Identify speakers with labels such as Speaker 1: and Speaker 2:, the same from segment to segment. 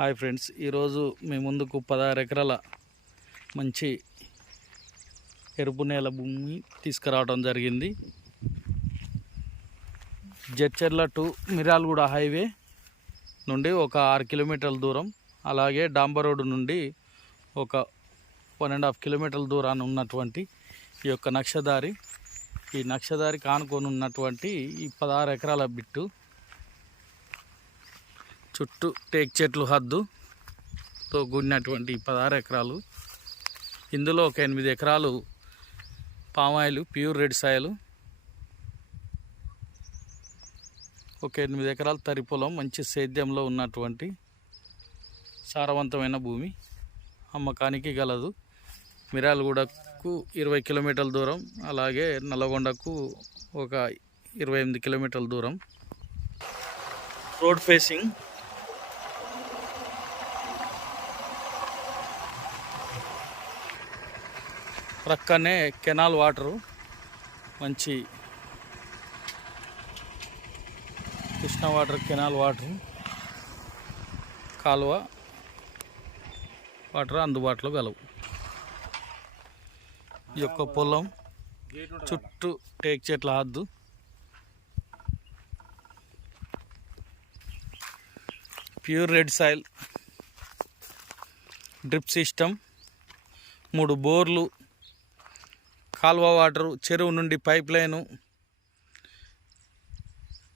Speaker 1: Hi friends ఈరోజు మీ ముందుకు పదహారు ఎకరాల మంచి ఎరుపు నేల భూమి తీసుకురావడం జరిగింది. జడ్చర్ల టు మిరాల్గూడ హైవే నుండి ఒక ఆరు కిలోమీటర్ల దూరం అలాగే డాంబర్ రోడ్డు నుండి ఒక వన్ అండ్ హాఫ్ కిలోమీటర్ల దూరాన్ని ఉన్నటువంటి ఈ యొక్క నక్షదారి. ఈ నక్షదారికి ఆనుకొని ఉన్నటువంటి ఈ పదహారు ఎకరాల బిట్టు చుట్టూ టేక్ చెట్లు హద్దుతో కూడినటువంటి పదహారు ఎకరాలు. ఇందులో ఒక ఎనిమిది ఎకరాలు పామాయిలు ప్యూర్ రెడ్ సాయలు. ఒక ఎనిమిది ఎకరాల తరి పొలం మంచి సేద్యంలో ఉన్నటువంటి సారవంతమైన భూమి. అమ్మకానికి గలదు. మిరాలగూడకు ఇరవై కిలోమీటర్ల దూరం అలాగే నల్లగొండకు ఒక ఇరవై ఎనిమిది కిలోమీటర్ల దూరం. రోడ్ ఫేసింగ్ ప్రక్కనే కెనాల్ వాటరు. మంచి కృష్ణ వాటర్ కెనాల్ వాటర్. కాలువ వాటర్ అందుబాటులో గలవు ఈ యొక్క పొలం చుట్టూ టేక్ చెట్ల హద్దు pure red soil drip system. మూడు బోర్లు కాలువ వాటరు చెరువు నుండి పైప్ లైను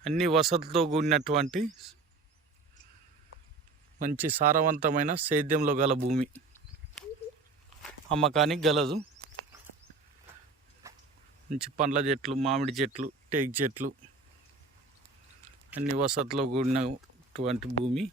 Speaker 1: అన్ని వసతులతో కూడినటువంటి మంచి సారవంతమైన సేద్యంలో గల భూమి. అమ్మకానికి గలదు. మంచి పండ్ల చెట్లు మామిడి చెట్లు టేక్ చెట్లు అన్ని వసతులు కూడినటువంటి భూమి.